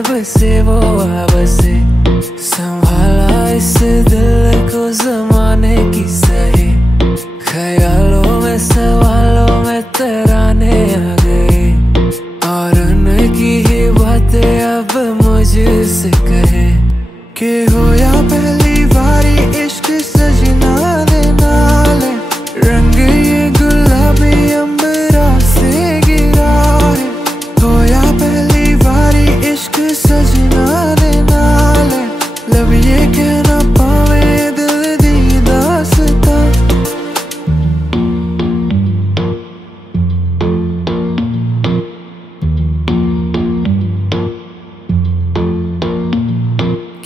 जब से वो बसे, संभाला इस दिल को जमाने की सही, ख्यालों में सवालों में तराने आ गए, और उनकी ही बातें अब मुझसे कहे कि हो या पहली बारी इश्क सजना दे नाले, रंग ये गुलाबी अंबरा से गिरा है। हो या पहली बारी इश्क सजना दे नाले, लब ये कहना पावे दिल दी दास्तां।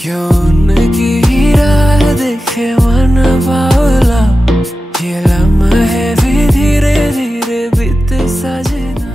क्यों उनकी ही राह देखे मन बावला, ये लम्हे भी धीरे धीरे बीते सजना।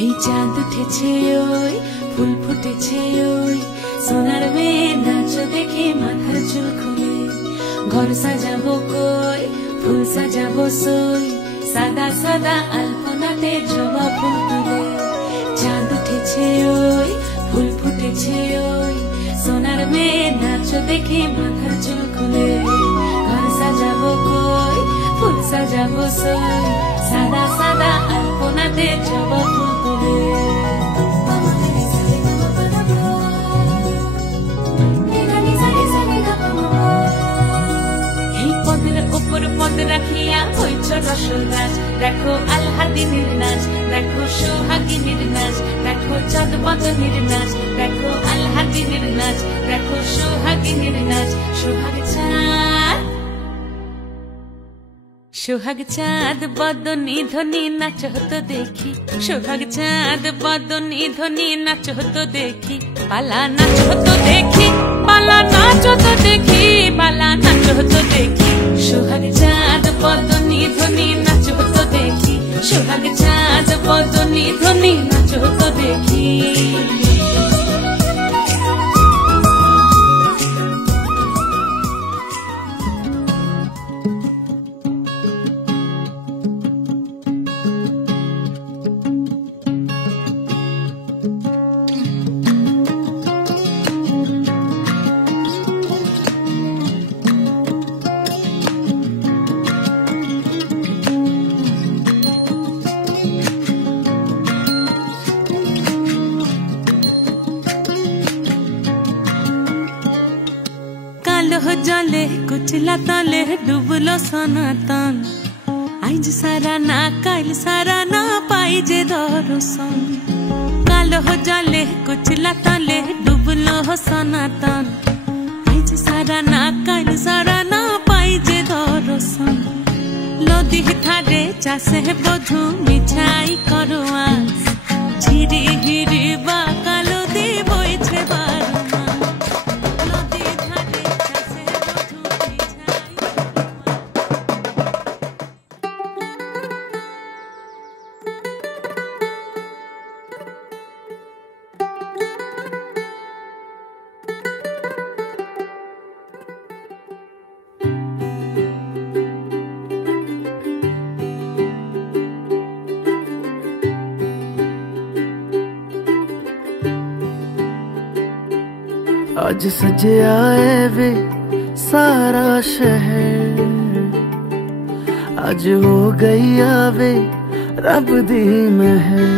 এই চাঁদ উঠেছে ওই ফুল ফুটেছে ওই সোনার মেয়ে নাচ দেখে মাথার চুল খুলে ঘর সাজাবো কই ফুল সাজাবো সই সাদা সাদা আলপনাতে জবা ফুল তুলে চাঁদ উঠেছে ওই ফুল ফুটেছে ওই সোনার মেয়ে নাচ দেখে মাথার চুল খুলে ঘর সাজাবো কই ফুল সাজাবো সই সাদা সাদা আলপনাতে জবা ফুল তুলে উপর পদ রাখিয়া হইছ রসরাজ দেখো আলহাদিনীর নাচ দেখো সোহাগিনীর নাচ দেখো চাঁদ বদনীর নাচ দেখো আলহাদিনীর নাচ দেখো সোহাগিনীর নাচ সোহাগ চাঁদ বদনী ধ্বনি নাচ হতো দেখি সোহাগ চাঁদ বদনী ধ্বনি নাচ হতো দেখি পালা নাচ হতো দেখি পালা নাচ হতো দেখি পালা নাচ হতো দেখি সোহাগ চাঁদ বদনী ধ্বনি নাচ হতো দেখি সোহাগ চাঁদ বদনী ধ্বনি নাচ হতো দেখি जले कुचला तले डुबलो सनातन आइज सारा ना काल सारा ना पाइजे दर्शन कालो जले कुचला तले डुबलो सनातन आइज सारा ना काल सारा ना पाइजे दर्शन नदी थारे चासे बधु मिठाई करवा झिरी हिरी बा कालो दी बइछे बार आज सजे आए वे सारा शहर आज हो गई आवे रब दी महर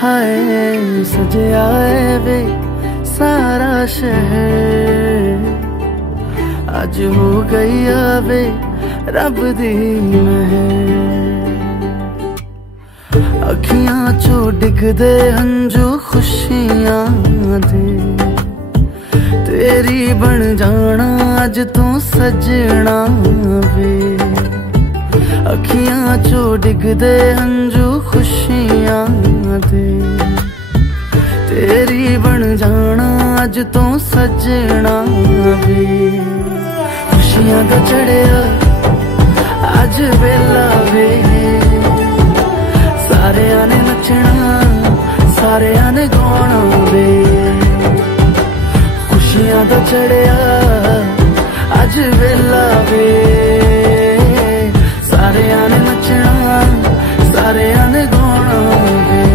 हाय सजे आए वे सारा शहर आज हो गई आवे रब दी महर अखियां चो डिगदे हंजू खुशियां दे तेरी बन जाना अज तू सजना वे अखियां चो डिगदे हंजू खुशियां दे तेरी बन जाना अज तू सजना वे खुशियां दा चढ़िया अज वेला वे सारे ने नचना सारे ने गाना वे खुशियां दा चढ़िया अज वेला वे सारे ने नचना सारे ने गाना वे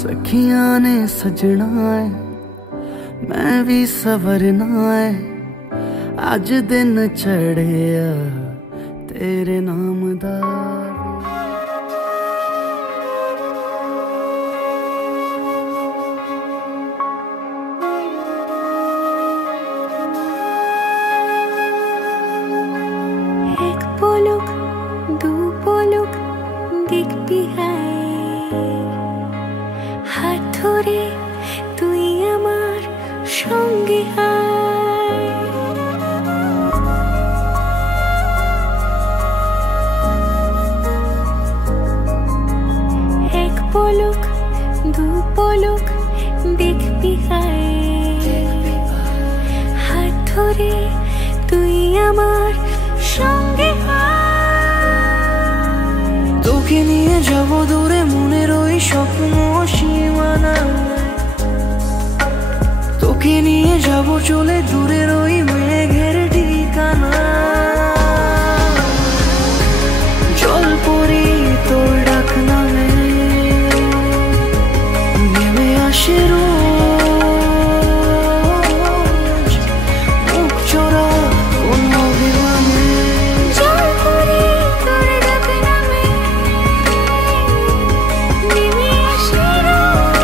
सखियां ने सजना है मैं भी सवरना है अज दिन चढ़िया तेरे नाम दा एक पलक दो पलक देखती है हाथ ধরে তুই আমার সঙ্গে আয়। এক পলক দু পলক দেখবি হাত ধরে তুই আমার সঙ্গে আয়। তোকে নিয়ে যাব দূরে মনের ওই স্বপ্ন সীমানা, তোকে নিয়ে যাব চলে দূরের ওই মেঘের ঠিকানা। জল পরি তোর ডাক নামে নেমে আসে রোজ মুখ চোরা কোন অভিমানে। জল পরি তোর ডাক নামে নেমে আসে রোজ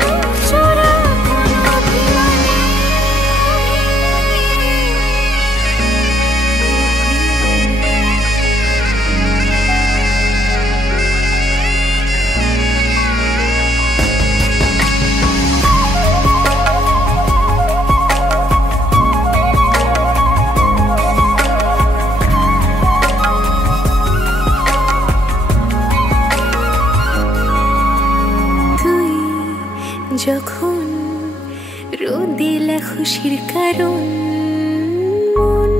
মুখ চোরা কোন অভিমানে। তুই যখন রোদেলা খুশির কারণ মন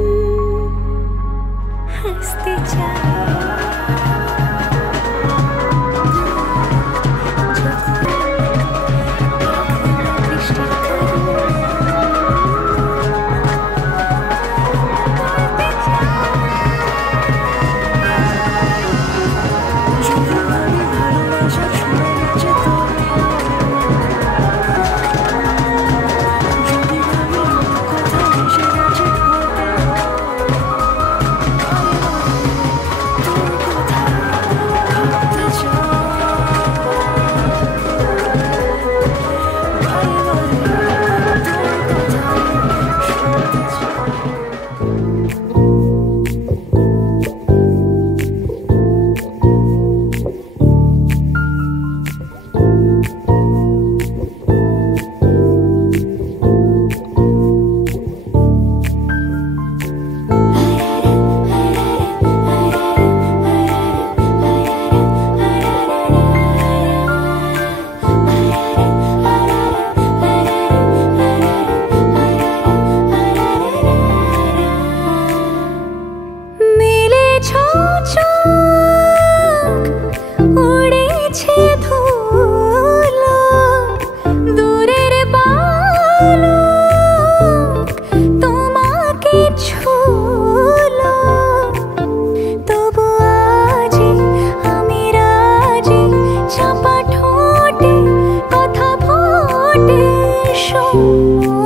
হাসতে চায়। বৃষ্টির কারণ যদি আমি ভালোবাসা ছুঁয়ে গেছে তোর, যদি আমি কথা ভেসে গেছে ঠোঁটে, তোর কথা ভাবতে চাই, বারে বারে তোর কথা শুনতে চাই। মেলেছ চোখ উড়েছে ধুলো দূরের বালক তোমাকে ছুলো। তবু আজি আমি রাজি চাপা ঠোঁটে কথা ফোটে শোনো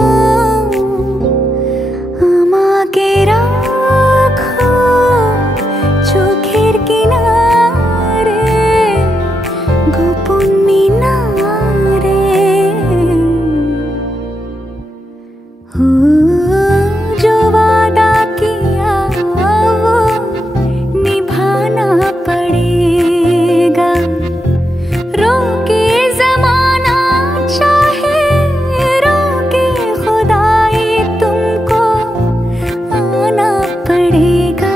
আমাকে রাখো চোখের কিনারে গোপন মিনারে। जो वादा किया वो निभाना पड़ेगा। रोके ज़माना चाहे रोके खुदाई तुमको आना पड़ेगा।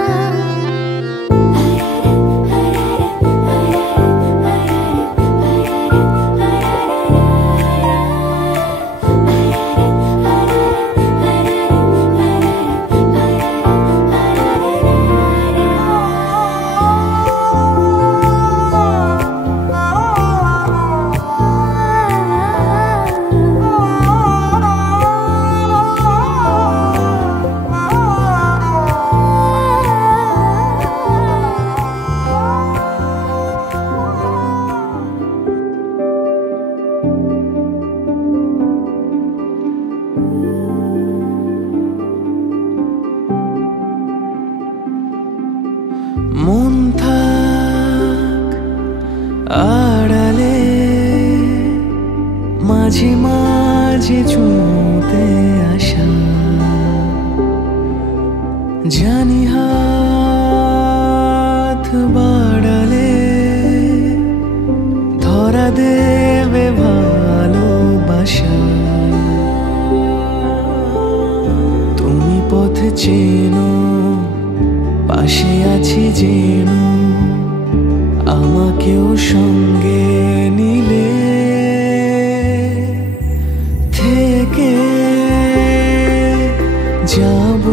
মন থাক আড়ালে মাঝে মাঝে ছুঁতে আসা, জানি হাত বাড়ালে কেউ সঙ্গে নিলে থেকে যাব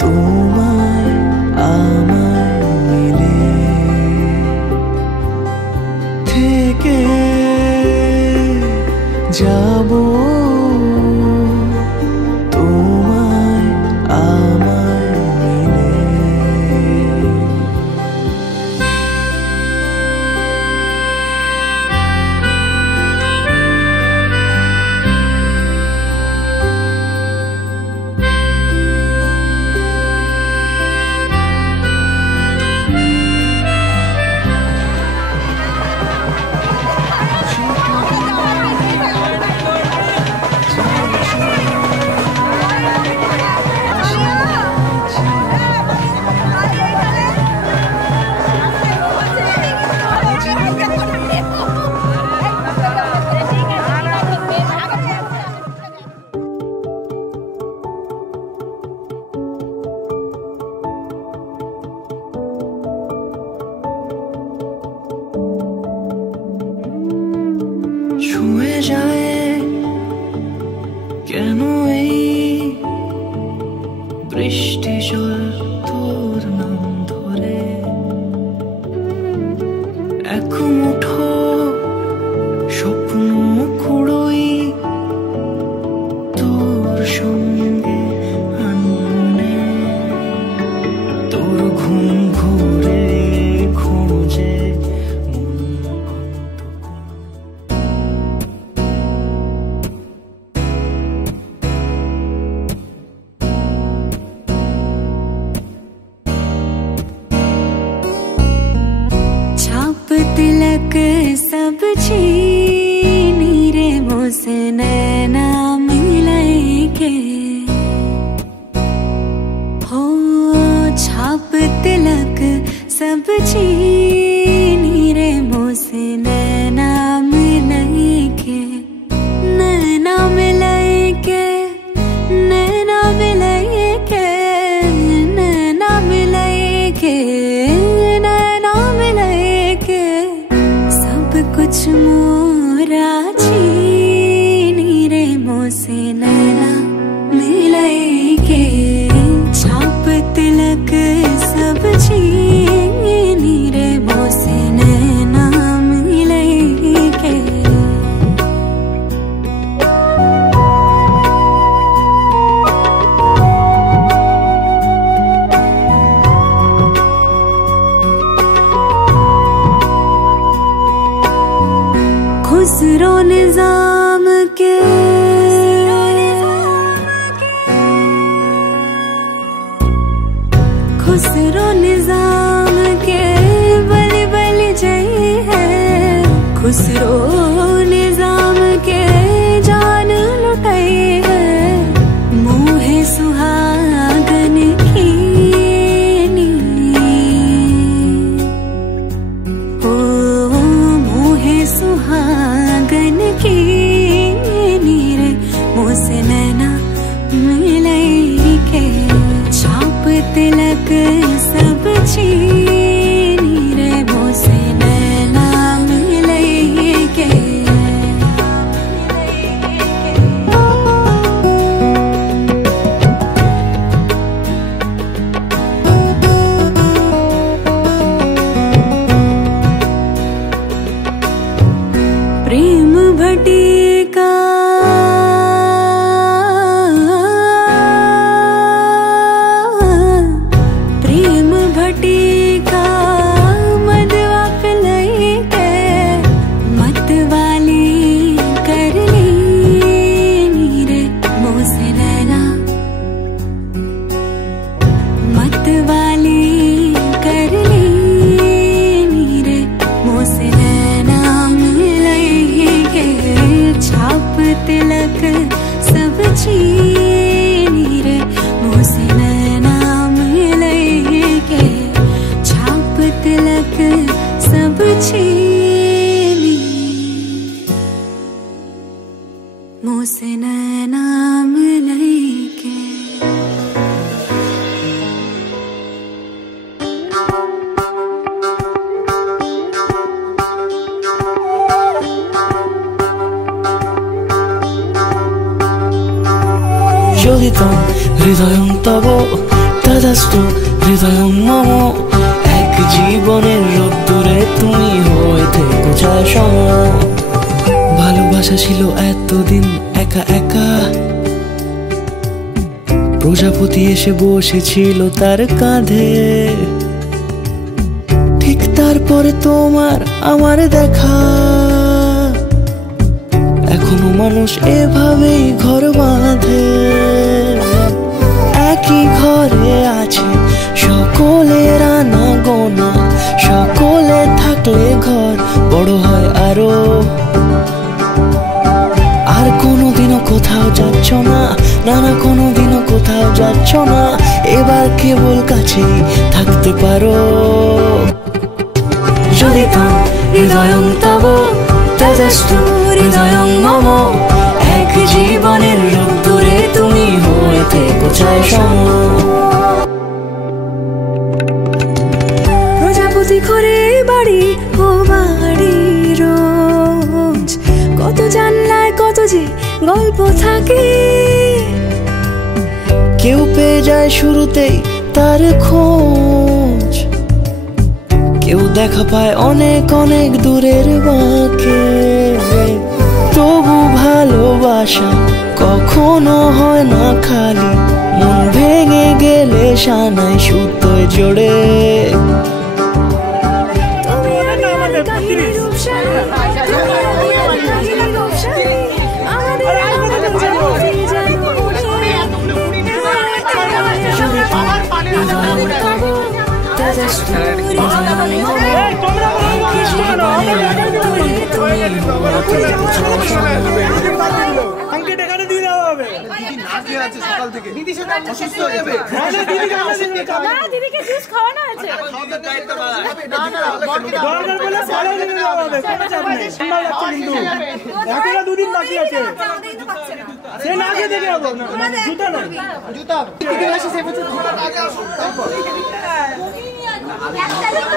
তোমায় আমায় মিলে থেকে যাব তোমায় আমায় মিলে। ছুঁয়ে যায় কেন এই বৃষ্টি জল তোর নাম ধরে, এক মুঠো স্বপ্ন কুড়োই তোর সঙ্গে আনমনে, তোর ঘুম ঘুরে খোঁজে तिलक सब छीनी रे मुझसे नैना मिलाए के हो, छाप तिलक सब छीनी रे मुझसे नैना मिलाए के, नैना मिलाए के, नैना मिलाए के, नैना मिलाए के, कुछ मोरा छीनी रे मोसे नैना मिलाए के, छाप तिलक सब छीनी रे मोसे नैना मिलाए के। खुसरो निजाम के खुसरो निजाम के बलि बलि जय है, खुसरो निजाम के जान लुटाई है, मोहे सुहागन की सुहागन की नीर मोसे नैना मिलाए के, छाप तिलक सब छीनी रे मोसे नैना मिलाए के। प्रेम भटिका प्रेम भटिका मदवा पिलाई के, मतवाली कर ली रे मोसे नैना, मतवाली कर ली रे मोसे नैना के, छाप तिलक सब छीनी रे मोसे नैना मिलाए के, छाप হৃদয়ং তব তদাস্তু হৃদয়ং মম। এক জীবনের রোদ্দুরে তুমি হয়ে থেকো ছায়া সম। ভালোবাসা ছিল এতদিন একা একা, প্রজাপতি এসে বসেছিল তার কাঁধে। ঠিক তারপরে তোমার আমার দেখা, এখনো মানুষ এভাবেই ঘর বাঁধে। একই ঘরে আছে সকলের আনা গোনা, সকলে থাকলে ঘর বড় হয় আরো। আর কোনোদিনও কোথাও যাচ্ছ না, না না কোনোদিনও কোথাও যাচ্ছ না, এবার কেবল কাছেই থাকতে পারো। যদি তাম হৃদয়ং তব তদাস্তু হৃদয়ং মম। এক জীবনের রোদ্দুরে তুমি হয়ে থেকো ছায়া সম। প্রজাপতি ঘরে বাড়ি ও বাড়ি রোজ, কত জানলায় কত যে গল্প থাকে। কেউ পেয়ে যায় শুরুতেই তার খোঁজ, কেউ দেখা পায় অনেক অনেক দূরের বাঁকে। তবু ভালোবাসা কখনো হয় না খালি, মন ভেঙে গেলে সানাই সুতোয় জোড়ে। দুদিন বাকি আছে, সে না খেয়ে দেখে যাবো না, জুতা নাই জুতা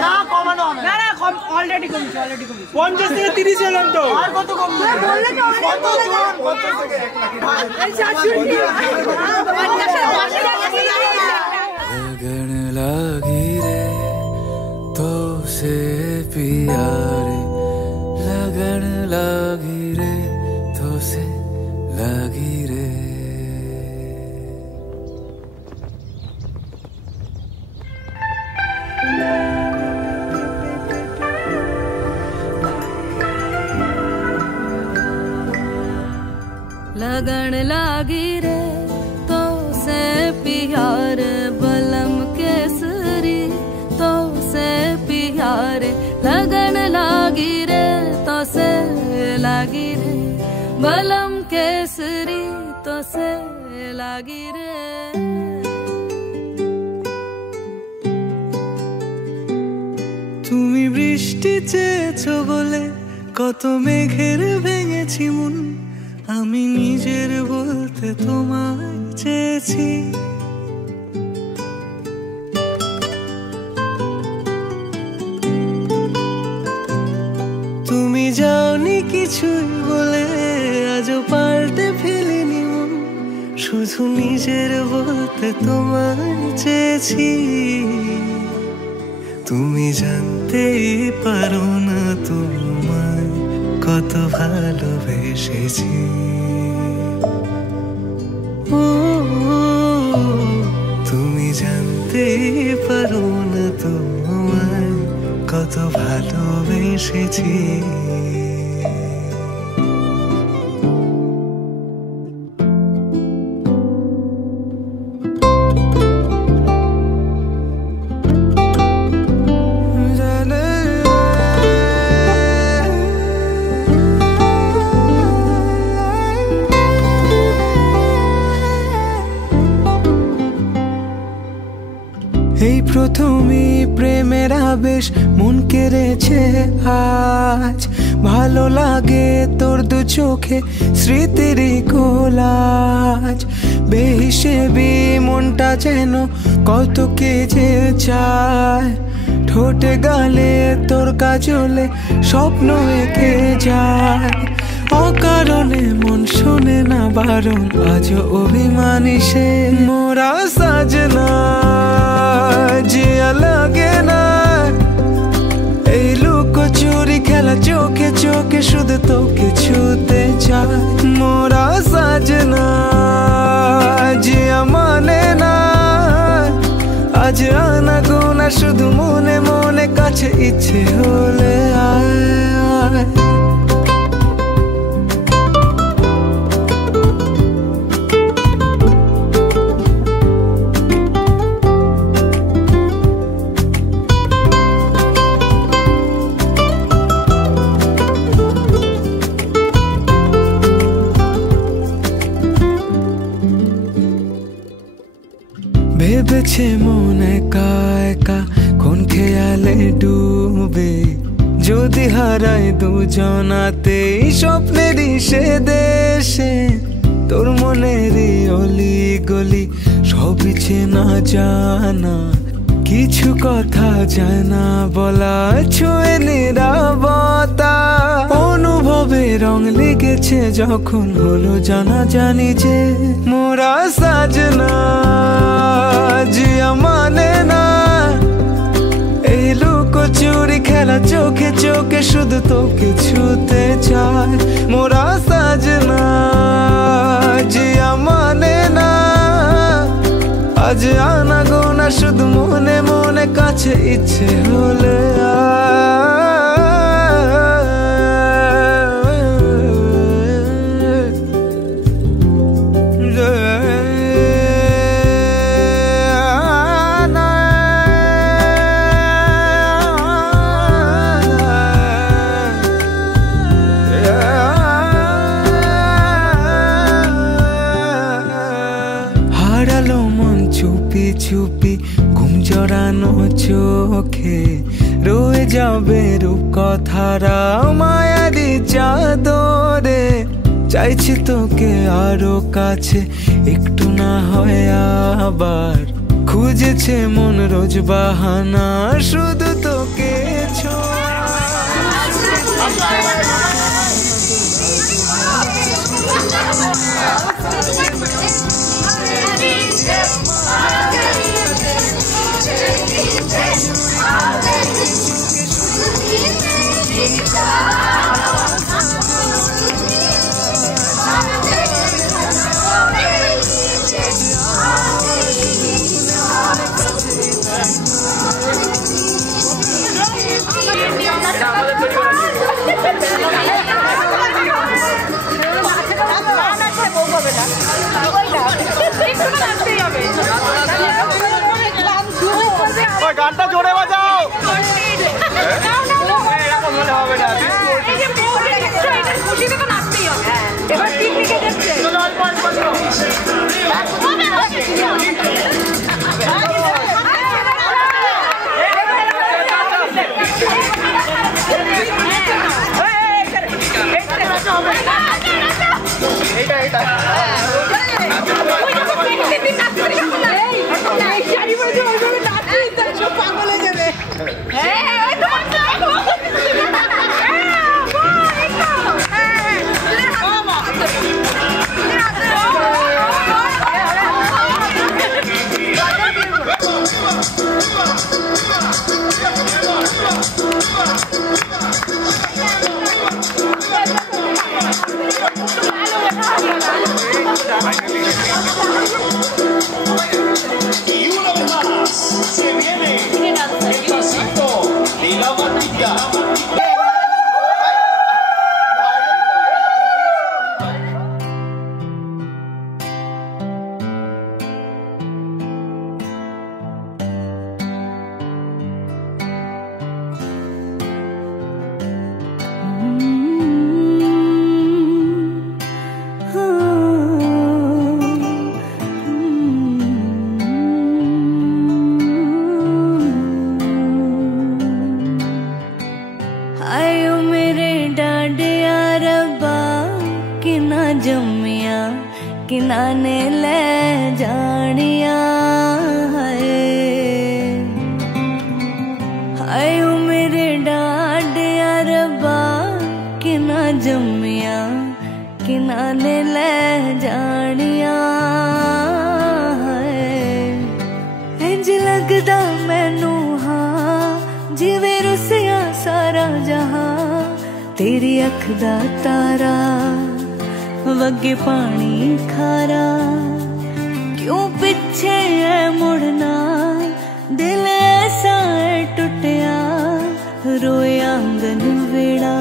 না কমানো হবে না, না কম অলরেডি কমিয়েছি, অলরেডি কমিয়েছি 50 থেকে 30 এলাম তো, আর কত কমবে বললে তো কত জন 50 থেকে 1 লাখ लगन लागी रे तो से पिया रे, लगन लागी रे तो से लागी रे। लगन लागी रे तो से प्यार बलम केसरी, तो से प्यार लगन लागी रे तो से लागी रे, बलम केसरी तो से लागी रे। তুমি বৃষ্টি চেয়েছো বলে কত মেঘের ভেঙেছি মন, আমি নিজের বলতে তোমায় চেয়েছি। তুমি যাওনি কিছুই বলে আজও পাল্টে ফেলিনি মন, শুধু নিজের বলতে তোমায় চেয়েছি। তুমি জানতেই পারো না তোমায় কত ভালোবেসেছি। তুমি জানতেই পারো না তোমায় কত ভালোবেসেছি। এই প্রথমে প্রেমের আবেশ মন কেড়েছে আজ, ভালো লাগে তোর দু চোখে স্মৃতির কোলাজ। বেহিসেবি মনটা যেন কত কে যে চায়, ঠোঁটে গালে তোর কাজলে স্বপ্ন এঁকে যায়। অকারণে মন শোনে না বারণ, আজও অভিমানী সে। মোরা সাজনা জিয়া লাগে না, এই লুকোচুরি খেলা চোখে চোখে শুধু তোকে ছুতে চায়। মোরা সাজনা জিয়া মানে না, আজ আনা গোনা শুধু মনে মনে, কাছে ইচ্ছে হলে আয় আয়। ভেবেছে মন একা একা কোন খেয়ালে ডুবে, যদি হারাই দুজনাতে স্বপ্নেরই সে দেশে। তোর মনেরই অলি গলি সবই চেনা জানা, কিছু কথা যায় না বলা, ছুঁয়ে নিরাপত্তা। অনুভবে রং লেগেছে যখন হলো জানা জানি যে, মোরা সাজনা জিয়া মানে না, এই লুকোচুরি খেলা চোখে চোখে শুধু তোকে ছুতে চায়। মোরা সাজনা জিয়া মানে না, আজ আনা গোনা শুধু মনে মনে, কাছে ইচ্ছে হলে হারালো মন চুপি চুপি ঘুম জড়ানো চোখে, রয়ে যাবে রূপ কথারা মায়ারি চাদরে। চাইছি তোকে আরো কাছে, একটু না হয় আবার, খুঁজেছে মন রোজ বাহানা শুধু তোকে ছোঁয়া। গানটা জোরে বাজাও, এরকম হলে হবে না। এবার পিকনিকে যাচ্ছে পাগল হয়ে যাবে। Y una vez más se viene el pasito y la bandita. Jamia किनाने ले जानिया हाय मेरे डाडिया रबा किना जमिया नाने ले जानिया इंज लगदा मैनू हाँ जिवें रुसिया सारा जहां तेरी अख दा तारा वगे पानी खारा क्यों पीछे है मुड़ना दिल ऐसा है टुटिया रोए आंगन वेड़ा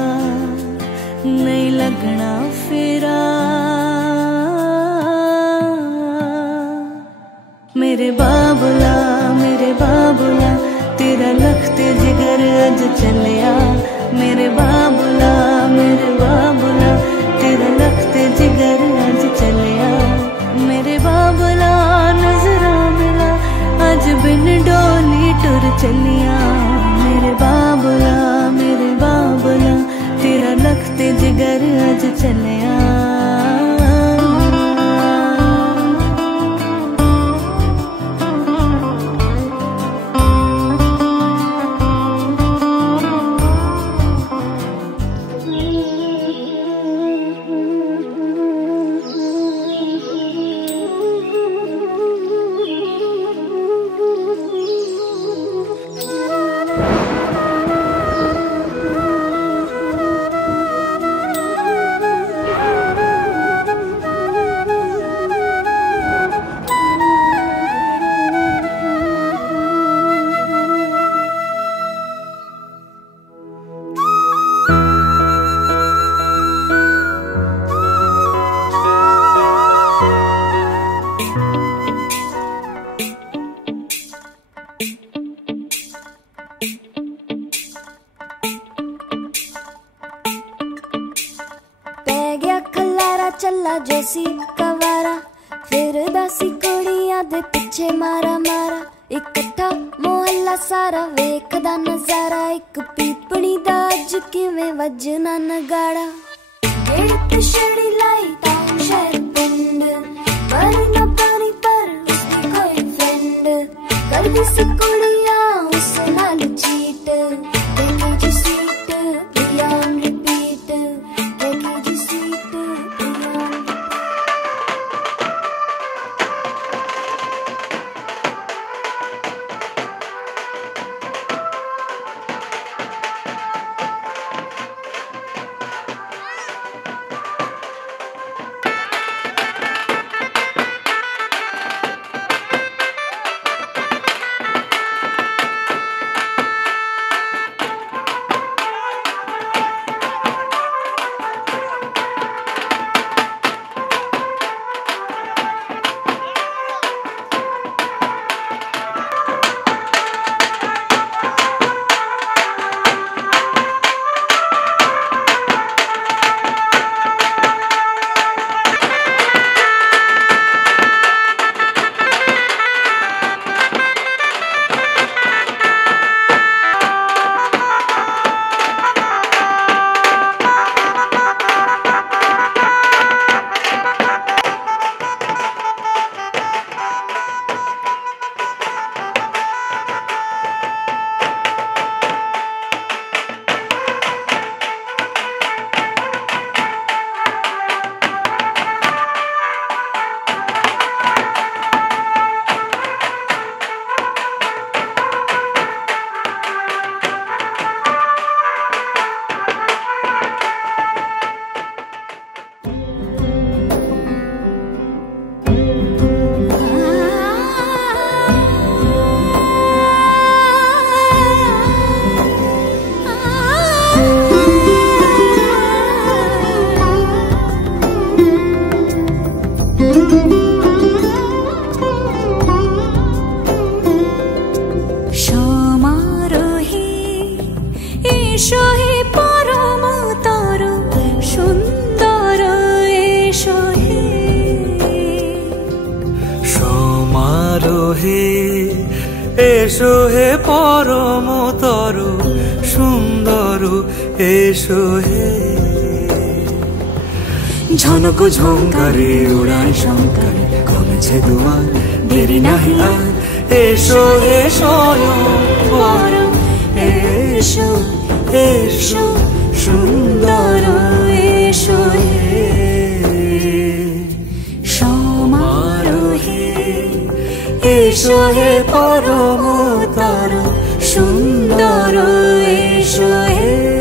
नहीं लगना फेरा मेरे बाबुला तेरा लखते जिगर अज चलिया मेरे बाबुला तेरा लखते जिगर अज चलिया मेरे बाबुला नजरा मिला अज बिन डोली टुर चलिया मेरे बाबुला तेरा लखते जिगर अज चलिया चला जोसी कवारा फिर दासी कुड़ियां दे पिछे मारा मारा इकट्ठा मोहल्ला सारा वेखदा नजारा एक पीपणी दा अज किवें वजना नगाड़ा गेट छड़ी लाई टाउन शहर पिंड पर न पानी पर उसकी कोई फ्रेंड कर दी सी कुड़ियां उस नाल चीट देखी जी सीट बियॉन्ड रिपीट देखी जी सीट এসো হে পরম তরু সুন্দর এসো হে ঝনক ঝঙ্কারে উড়ায় শঙ্কর কমেছে দুয়ার দেরি নাহি আর এসো হে স্বয়ং পরম এসো এসো সুন্দর এসো হে হে পরমতর সুন্দর এসো হে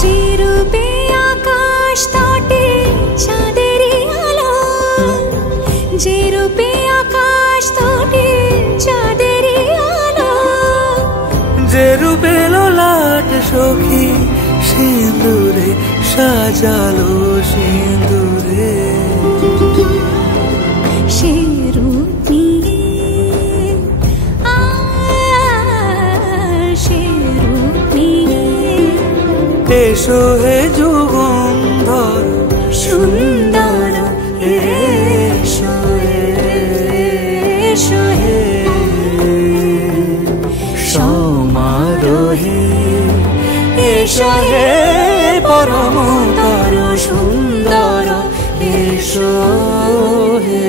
যে রূপে আকাশ তটে চাঁদেরই আলো যে রূপে আকাশ তটে চাঁদেরই আলো যে রূপে ললাট সখী সিঁদুরে সাজালো সিঁদুরে সে রূপ নিয়ে সে রূপ নিয়ে এসো হে যুগন্ধর সুন্দর এসো এসো হে সমারোহে এসো হে পরমতর সুন্দর এসো হে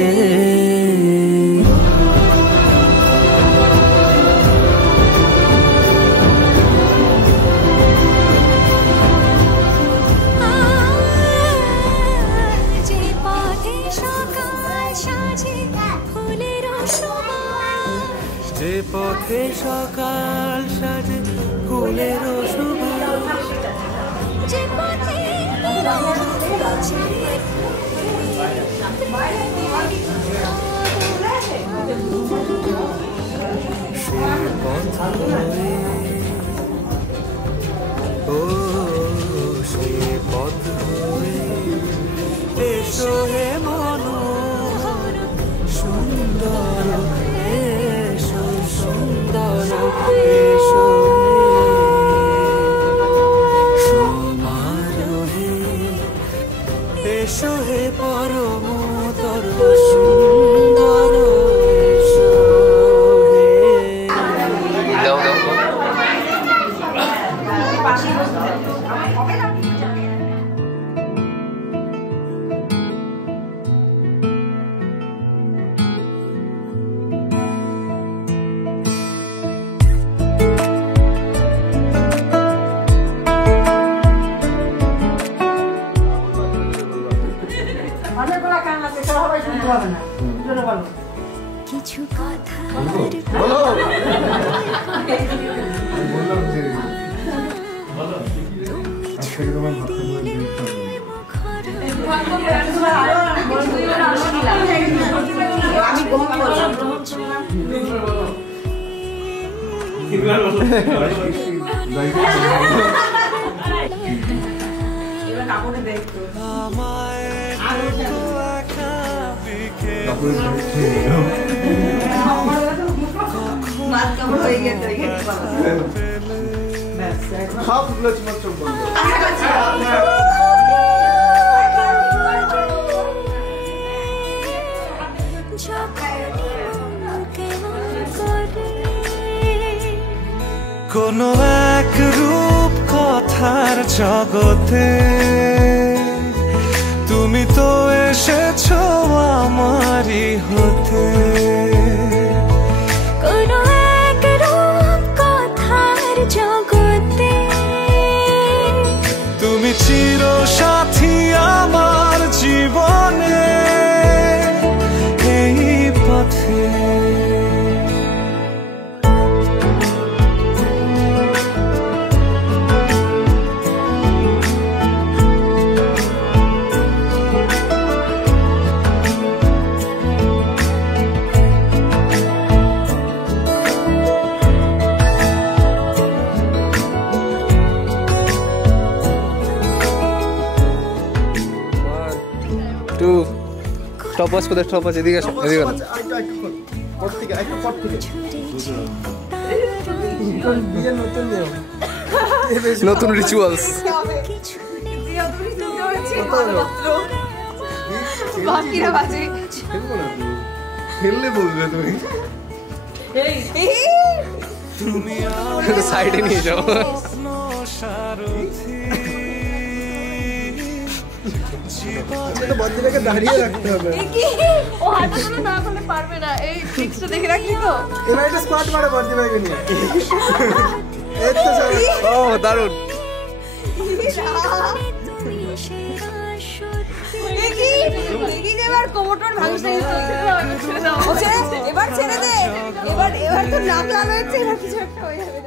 যে পথে সকাল সাজে ফুলের সুবাস যে পথে সকাল সাজে ফুলের সুবাস যে পথে সে পথ হয়ে ও সে পথ হয়ে এসো হে মনোহর সুন্দর এসো সুন্দর এসো সমারোহে এসো হে পরমতর সুন্দর এসো হে কিছু কথা কোনো এক রূপ কথার জগতে তুমি তো এসেছো আমারই হতে কোনো এক রূপ কথার জগতে তুমি চির সাথী আমার জীবনে এই পথে টপাস কোথায় টপাস এদিকে আসো এদিকে নতুন রিচুয়ালস ফেললে বলবে তুমি সাইডে নিয়ে যাও এটা বন্ধুটাকে দাঁড়িয়ে রাখতে হবে। ও হাঁটাগুলো না করলে পারবে না। এই ট্রিক্সটা দেখে রাখলি তো? এবার একটা স্কোয়াট মারো বন্ধুটাকে নিয়ে। এই তো ও দারুণ। এবার ছেড়ে দে। এবার তো নাক লাল হচ্ছে, এবার কিছু একটা হয়ে যাবে।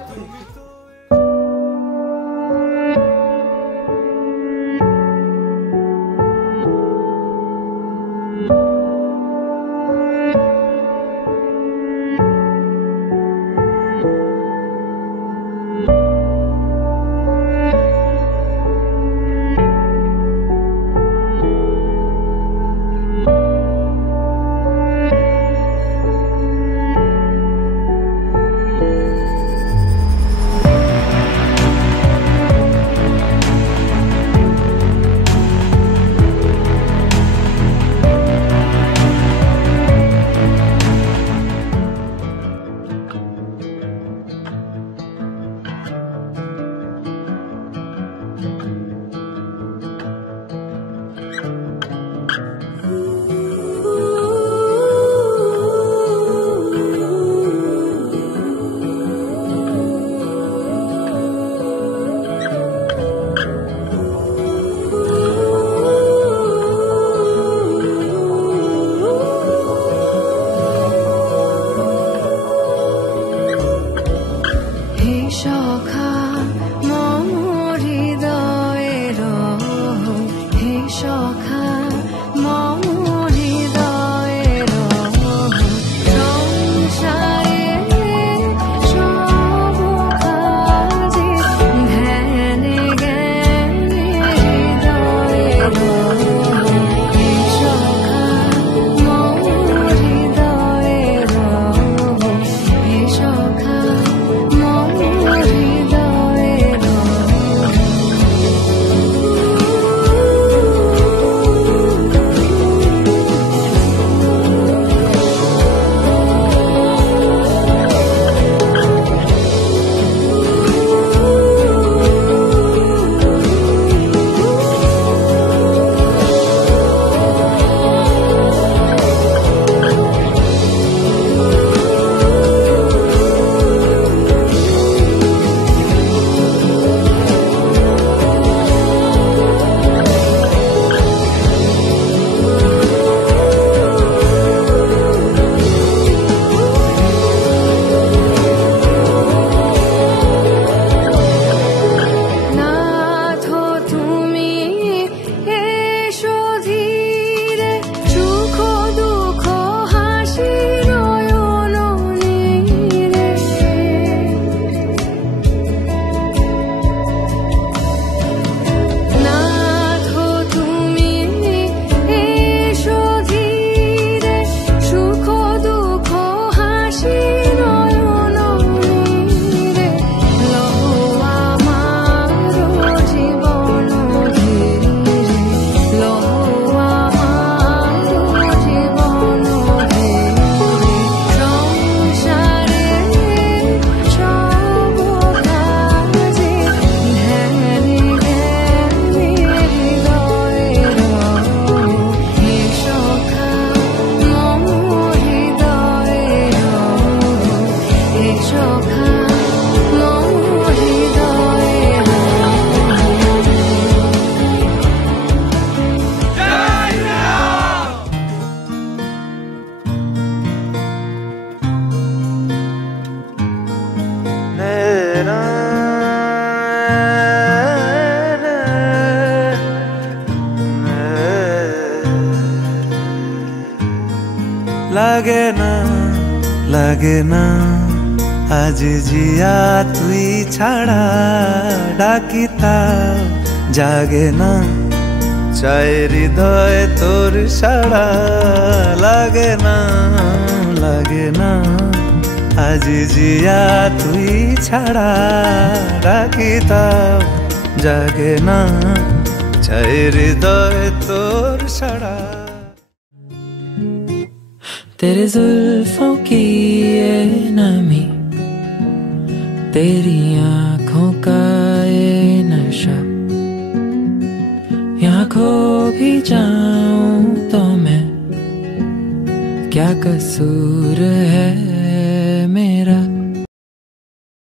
লাগে না আজ জিয়া তুই ছাড়া ডাকিতা জাগে না চাই হৃদয় তোর সাড়া লাগে না আজ জিয়া তুই ছাড়া ডাকিতা জাগে না চাই হৃদয় তোর সাড়া। तेरे जुल्फों की ये नमी तेरी आँखों का ये नशा यहाँ खो भी जाऊं तो मैं क्या कसूर है।